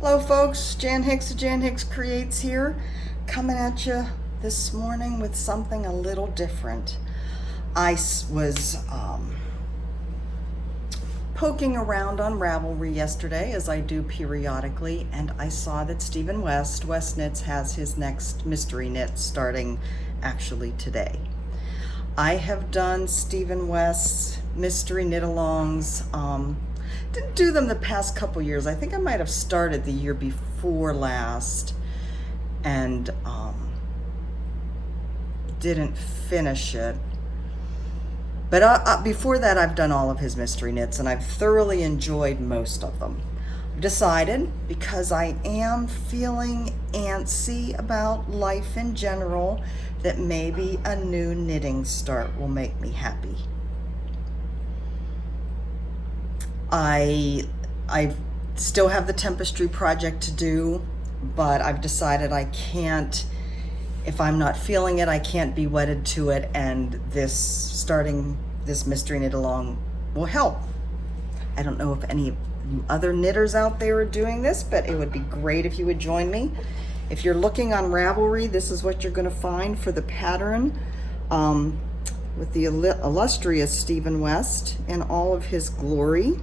Hello folks, Jan Hicks of Jan Hicks Creates here, coming at you this morning with something a little different. I was poking around on Ravelry yesterday, as I do periodically, and I saw that Stephen Westknit has his next mystery knit starting actually today. I have done Stephen West's mystery knit-alongs. Didn't do them the past couple years. I think I might have started the year before last and didn't finish it. But before that, I've done all of his mystery knits, and I've thoroughly enjoyed most of them. I've decided, because I am feeling antsy about life in general, that maybe a new knitting start will make me happy. I still have the tapestry project to do, but I've decided I can't, if I'm not feeling it, I can't be wedded to it, and starting this mystery knit along will help. I don't know if any other knitters out there are doing this, but it would be great if you would join me. If you're looking on Ravelry, this is what you're going to find for the pattern with the illustrious Stephen West in all of his glory.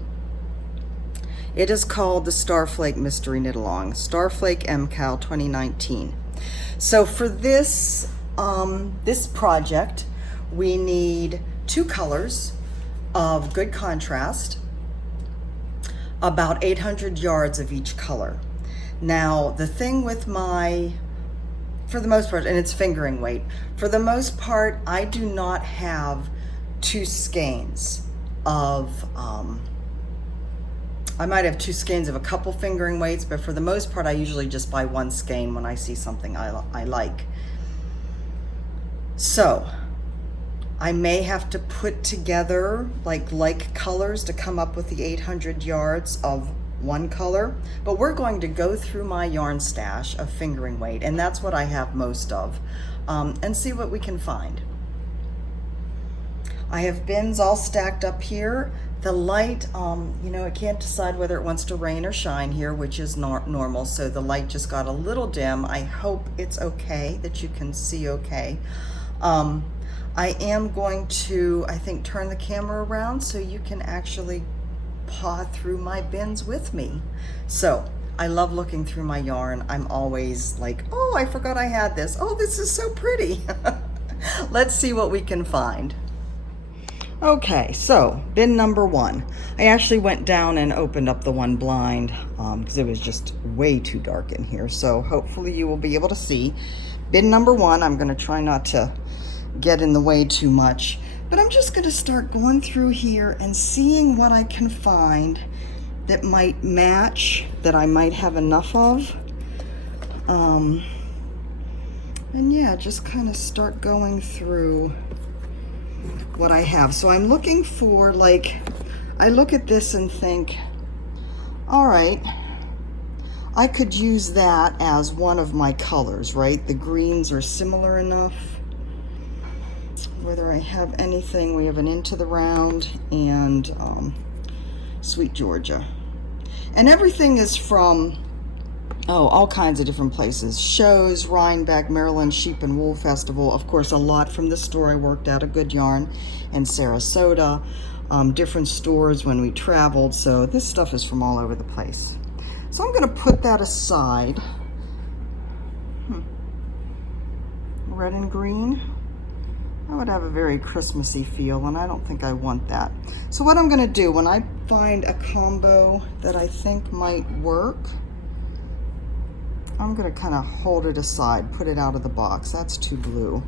It is called the Starflake Mystery Knit Along, Starflake MKAL 2019. So for this project, we need 2 colors of good contrast, about 800 yards of each color. Now, the thing with for the most part, and it's fingering weight, for the most part, I do not have 2 skeins of, I might have 2 skeins of a couple fingering weights, but for the most part, I usually just buy 1 skein when I see something I like. So, I may have to put together like colors to come up with the 800 yards of one color, but we're going to go through my yarn stash of fingering weight, and that's what I have most of, and see what we can find. I have bins all stacked up here. The light, it can't decide whether it wants to rain or shine here, which is normal, so the light just got a little dim. I hope it's okay, that you can see okay. I am going to, I think, turn the camera around so you can actually paw through my bins with me. So, I love looking through my yarn. I'm always like, oh, I forgot I had this. Oh, this is so pretty. Let's see what we can find. Okay, so bin number 1. I actually went down and opened up the one blind because it was just way too dark in here. So hopefully you will be able to see. Bin number 1, I'm going to try not to get in the way too much, but I'm just going to start going through here and seeing what I can find that might match, that I might have enough of. And yeah, just kind of start going through what I have. So I'm looking for, I look at this and think, all right, I could use that as one of my colors, right? The greens are similar enough. Whether I have anything, we have an Into the Round and Sweet Georgia. And everything is from, all kinds of different places. Shows, Rhinebeck, Maryland Sheep and Wool Festival. Of course, a lot from the store I worked at, a Good Yarn in Sarasota. Different stores when we traveled. So this stuff is from all over the place. So I'm going to put that aside. Red and green. That would have a very Christmassy feel, and I don't think I want that. So what I'm going to do, when I find a combo that I think might work, I'm going to kind of hold it aside, put it out of the box. That's too blue.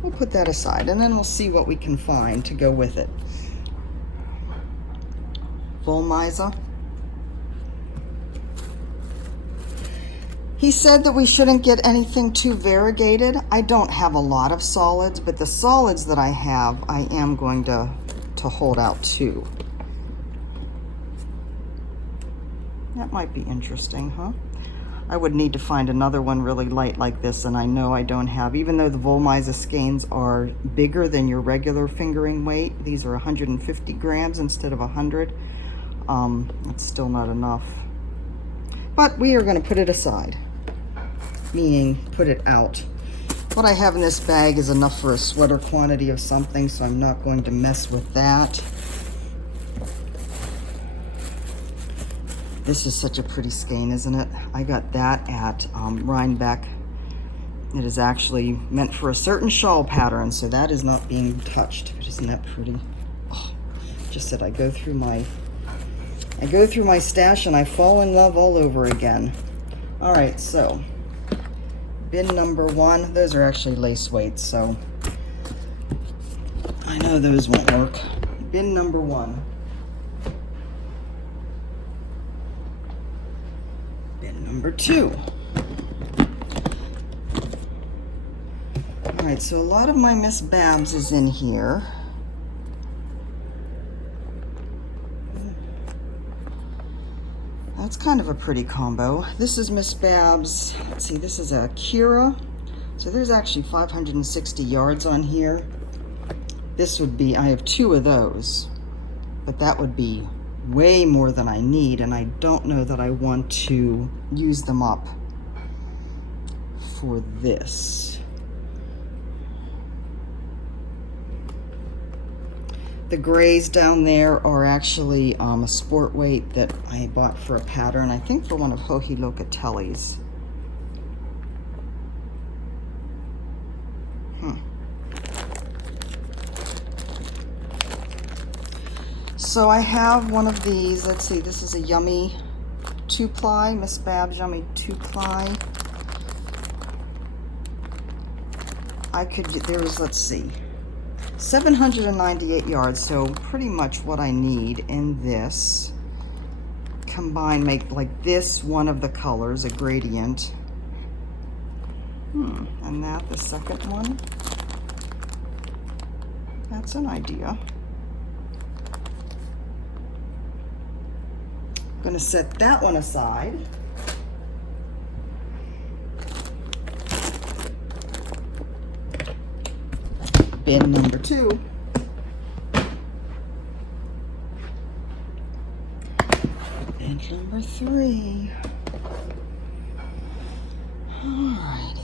We'll put that aside, and then we'll see what we can find to go with it. Volmiza. He said that we shouldn't get anything too variegated. I don't have a lot of solids, but the solids that I have, I am going to hold out too. That might be interesting, huh? I would need to find another one really light like this, and I know I don't have, even though the Volmiza skeins are bigger than your regular fingering weight. These are 150 grams instead of 100. That's still not enough. But we are going to put it aside, meaning put it out. What I have in this bag is enough for a sweater quantity of something, so I'm not going to mess with that. This is such a pretty skein, isn't it? I got that at Rhinebeck. It is actually meant for a certain shawl pattern, so that is not being touched. But isn't that pretty? Oh, just said I go through my stash and I fall in love all over again. All right, so bin number 1. Those are actually lace weights, so I know those won't work. Bin number 1. Bin number 2. All right, so a lot of my Miss Babs is in here. That's kind of a pretty combo. This is Miss Babs. Let's see, this is a Kira. So there's actually 560 yards on here. This would be, I have 2 of those, but that would be way more than I need, and I don't know that I want to use them up for this. The grays down there are actually a sport weight that I bought for a pattern, I think for one of Joji Locatelli's. So I have one of these. Let's see, this is a Yummy 2-ply, Miss Babs Yummy 2-ply. There's, let's see, 798 yards, so pretty much what I need in this. Combine, make like this one of the colors, a gradient. And that, the second one. That's an idea. I'm gonna set that one aside. Bin number 2. Bin number 3. Alrighty.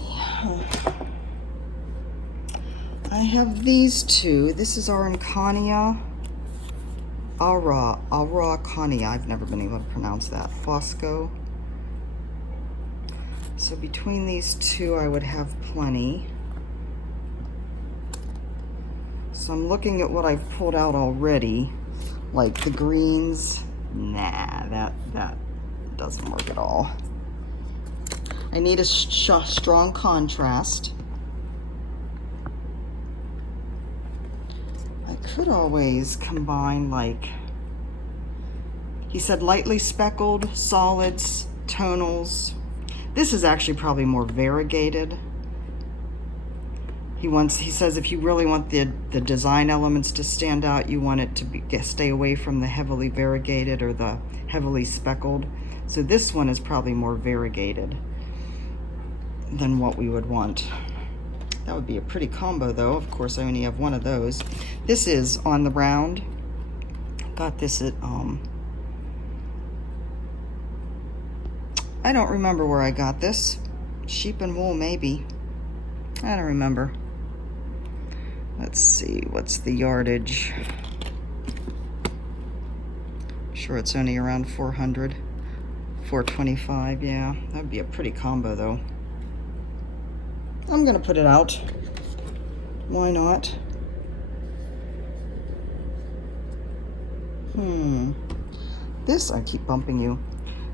I have these 2. This is our Araucania. Araucania. I've never been able to pronounce that. Fosco. So between these 2, I would have plenty. So I'm looking at what I've pulled out already, like the greens. Nah, that doesn't work at all. I need a strong contrast. I could always combine, like, he said lightly speckled, solids, tonals. This is actually probably more variegated. He says if you really want the design elements to stand out, you want it to stay away from the heavily variegated or the heavily speckled. So this one is probably more variegated than what we would want. That would be a pretty combo though. Of course, I only have one of those. This is on the round. Got this at, I don't remember where I got this. Sheep and Wool, maybe. I don't remember. Let's see, what's the yardage? I'm sure it's only around 400, 425, yeah. That'd be a pretty combo though. I'm gonna put it out. Why not? This, I keep bumping you.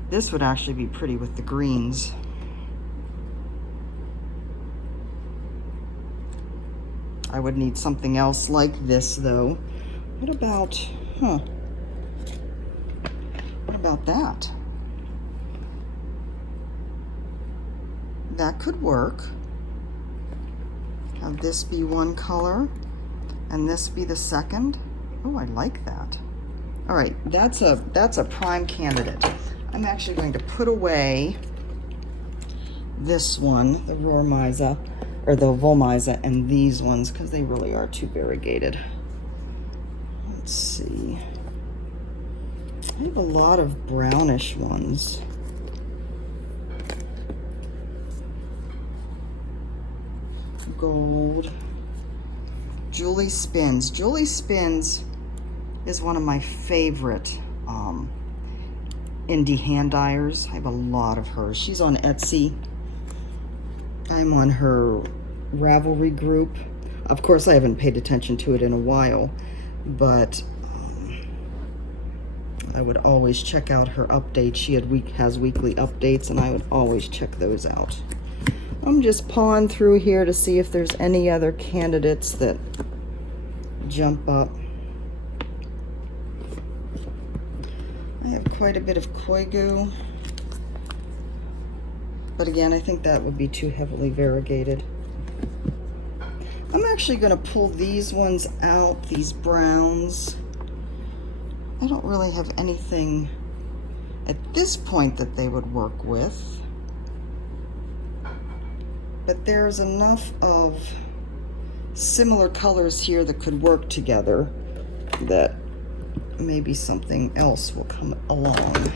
This would actually be pretty with the greens. I would need something else like this though. What about, what about that? That could work. Have this be one color and this be the second. Oh, I like that. All right, that's a prime candidate. I'm actually going to put away this one, the Rohrmeise, or the Wollmeise, and these ones because they really are too variegated. Let's see. I have a lot of brownish ones. Gold. Julie Spins. Julie Spins is one of my favorite indie hand dyers. I have a lot of hers. She's on Etsy. I'm on her Ravelry group. Of course, I haven't paid attention to it in a while, but I would always check out her updates. She has weekly updates, and I would always check those out. I'm just pawing through here to see if there's any other candidates that jump up. I have quite a bit of Koigu, but again, I think that would be too heavily variegated. I'm actually going to pull these ones out, these browns. I don't really have anything at this point that they would work with, but there's enough of similar colors here that could work together that maybe something else will come along.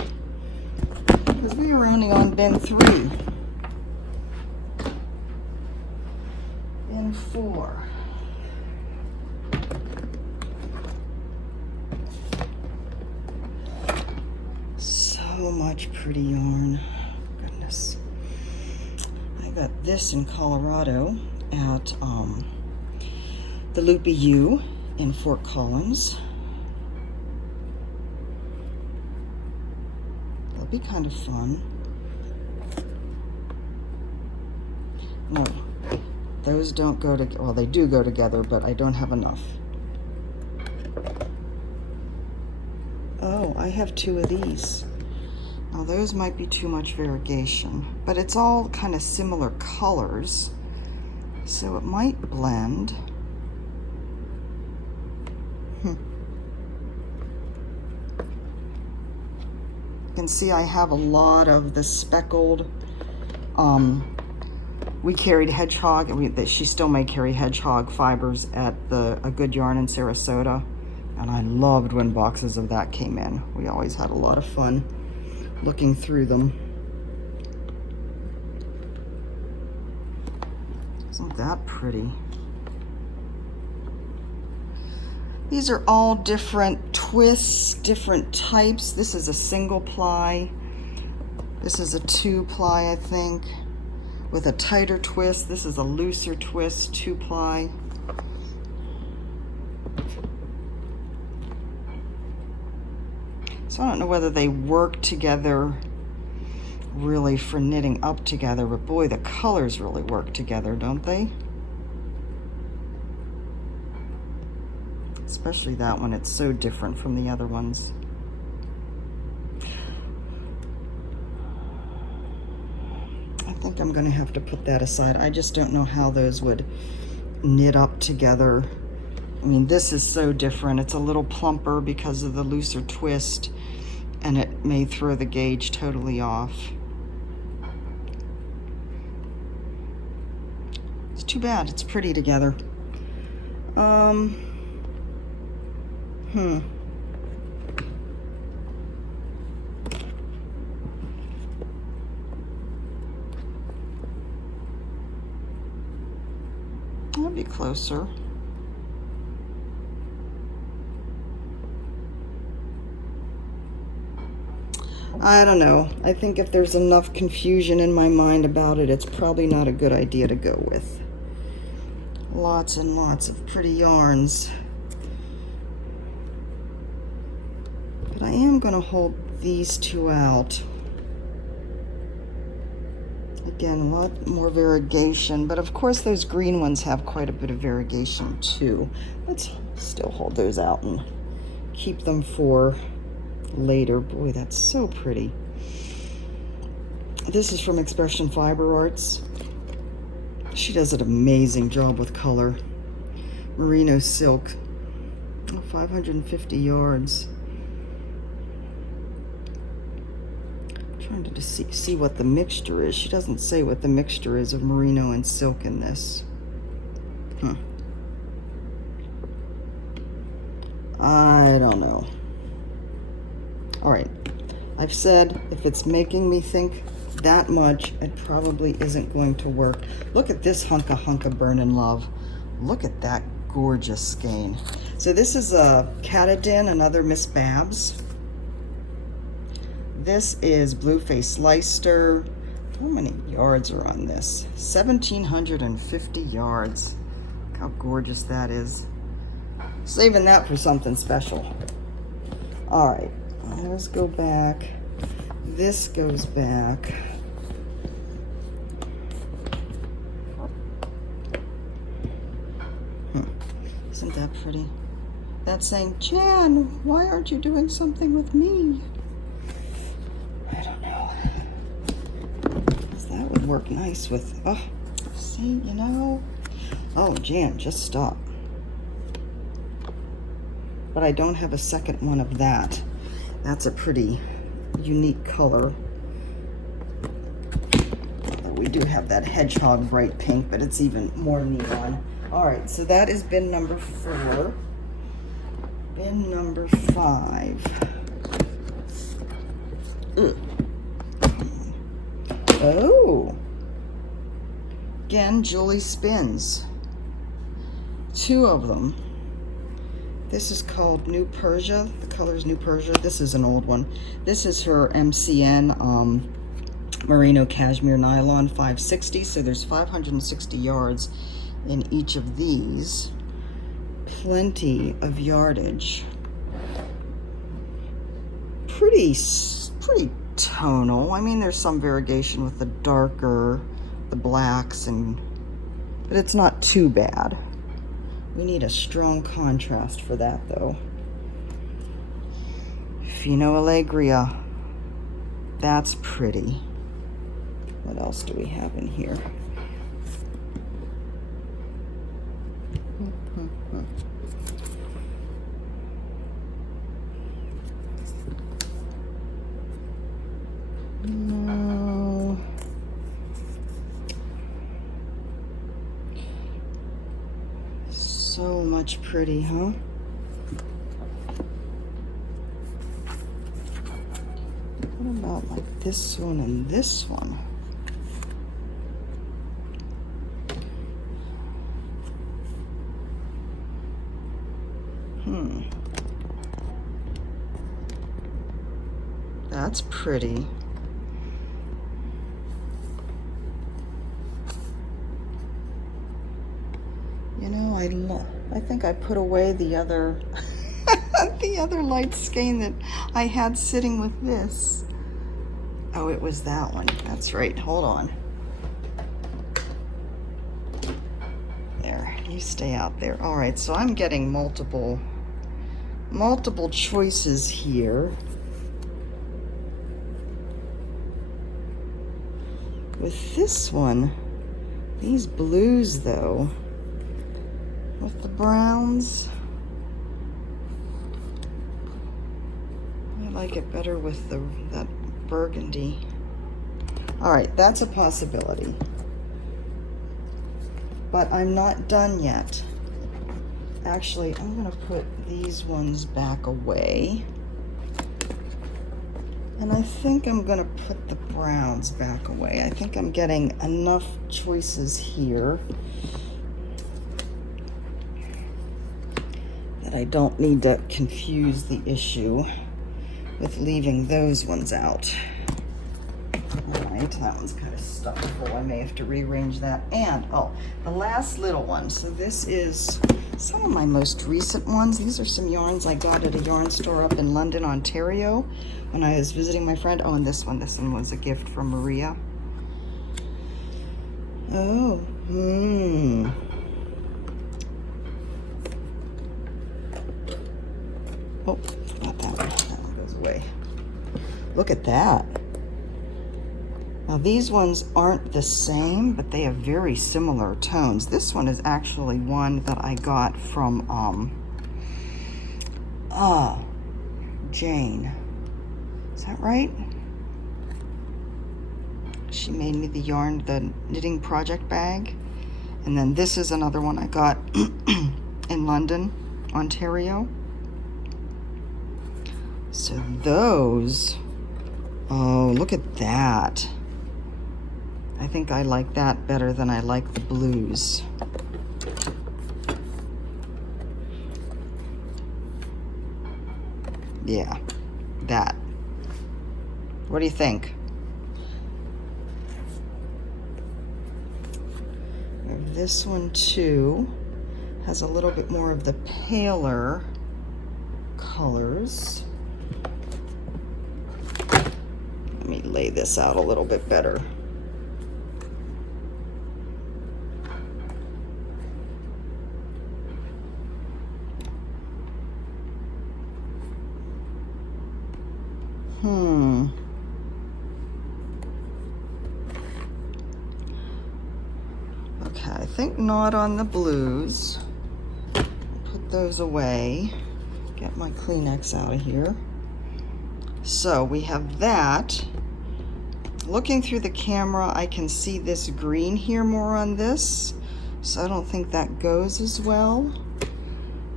Because we are only on bin 3. Bin 4. So much pretty yarn. Goodness. I got this in Colorado at the Loopy U in Fort Collins. That'll be kind of fun. No, those don't go together. Well, they do go together, but I don't have enough. Oh, I have 2 of these. Now those might be too much variegation, but it's all kind of similar colors, so it might blend. You can see I have a lot of the speckled, we carried hedgehog, and she still may carry hedgehog fibers at a Good Yarn in Sarasota, and I loved when boxes of that came in. We always had a lot of fun looking through them. Isn't that pretty? These are all different twists, different types. This is a single ply. This is a 2-ply, I think, with a tighter twist. This is a looser twist, 2-ply. So I don't know whether they work together really for knitting up together, but boy, the colors really work together, don't they? Especially that one, it's so different from the other ones. I think I'm going to have to put that aside. I just don't know how those would knit up together. I mean, this is so different. It's a little plumper because of the looser twist, and it may throw the gauge totally off. It's too bad. It's pretty together. That'll be closer. I don't know. I think if there's enough confusion in my mind about it, it's probably not a good idea to go with. Lots and lots of pretty yarns. But I am going to hold these 2 out. Again, a lot more variegation, but of course those green ones have quite a bit of variegation too. Let's still hold those out and keep them for later. Boy, that's so pretty. This is from Expression Fiber Arts. She does an amazing job with color. Merino silk. Oh, 550 yards. Trying to see what the mixture is. She doesn't say what the mixture is of merino and silk in this. I don't know. All right, I've said if it's making me think that much, it probably isn't going to work. Look at this hunka burnin' love. Look at that gorgeous skein. So this is a Katadin, another Miss Babs. This is Blueface Leicester. How many yards are on this? 1,750 yards. Look how gorgeous that is. Saving that for something special. All right, let's go back. This goes back. Isn't that pretty? That's saying, Jan, why aren't you doing something with me? I don't know. That would work nice with, oh, see, you know. Oh, Jan, just stop. But I don't have a second one of that. That's a pretty unique color. Although we do have that hedgehog bright pink, but it's even more neon. All right, so that is bin number 4. Bin number 5. Ugh. Oh. Again, Julie spins. 2 of them. This is called New Persia. The color is New Persia. This is an old one. This is her MCN Merino Cashmere Nylon 560. So there's 560 yards in each of these. Plenty of yardage. Pretty tonal. I mean, there's some variation with the darker, the blacks, but it's not too bad. We need a strong contrast for that, though. Fino Allegria. That's pretty. What else do we have in here? No. So much pretty, huh? What about like this one and this one? That's pretty. You know, I think I put away the other the other light skein that I had sitting with this. Oh, it was that one. That's right. Hold on. There, you stay out there. All right, so I'm getting multiple choices here. With this one, these blues though, with the browns, I like it better with that burgundy. All right, that's a possibility. But I'm not done yet. Actually, I'm gonna put these ones back away. And I think I'm gonna put the browns back away. I think I'm getting enough choices here that I don't need to confuse the issue with leaving those ones out. All right, that one's kind of stuck full. I may have to rearrange that. And, oh, the last little one. So this is some of my most recent ones. These are some yarns I got at a yarn store up in London, Ontario, when I was visiting my friend. Oh, and this one was a gift from Maria. Oh, Oh, not that one. That one goes away. Look at that. Now these ones aren't the same, but they have very similar tones. This one is actually one that I got from Jane. Is that right? She made me the knitting project bag. And then this is another one I got in London, Ontario. So those, oh, look at that. I think I like that better than I like the blues. Yeah, that. What do you think? This one too has a little bit more of the paler colors. Let me lay this out a little bit better. Okay, I think not on the blues. Put those away. Get my Kleenex out of here. So we have that. Looking through the camera, I can see this green here more on this. So I don't think that goes as well.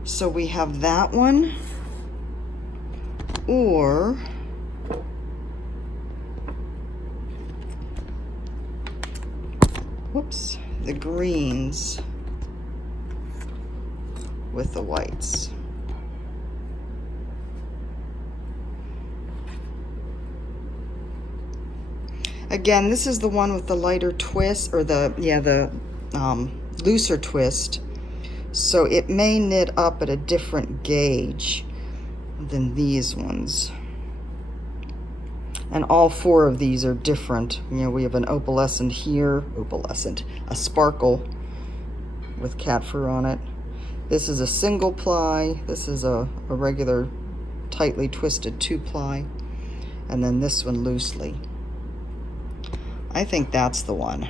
So we have that one. Or whoops, the greens with the whites. Again, this is the one with the lighter twist, or the looser twist. So it may knit up at a different gauge than these ones. And all four of these are different. You know, we have an opalescent here, a sparkle with cat fur on it. This is a single ply. This is a regular tightly twisted 2-ply. And then this one loosely. I think that's the one.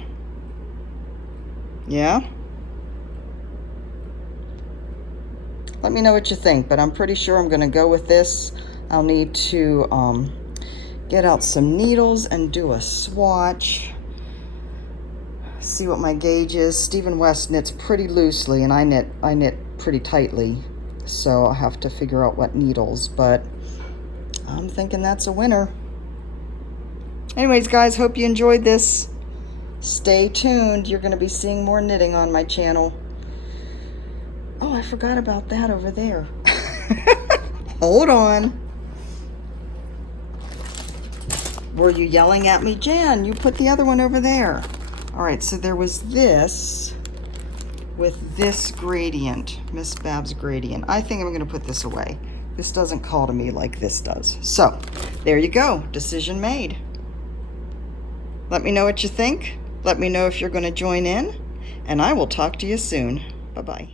Yeah? Let me know what you think, but I'm pretty sure I'm gonna go with this. I'll need to get out some needles and do a swatch. See what my gauge is. Stephen West knits pretty loosely, and I knit pretty tightly, so I'll have to figure out what needles, but I'm thinking that's a winner. Anyways, guys, hope you enjoyed this. Stay tuned. You're going to be seeing more knitting on my channel. Oh, I forgot about that over there. Hold on. Were you yelling at me? Jan, you put the other one over there. All right, so there was this with this gradient, Miss Bab's gradient. I think I'm going to put this away. This doesn't call to me like this does. So there you go. Decision made. Let me know what you think. Let me know if you're going to join in, and I will talk to you soon. Bye-bye.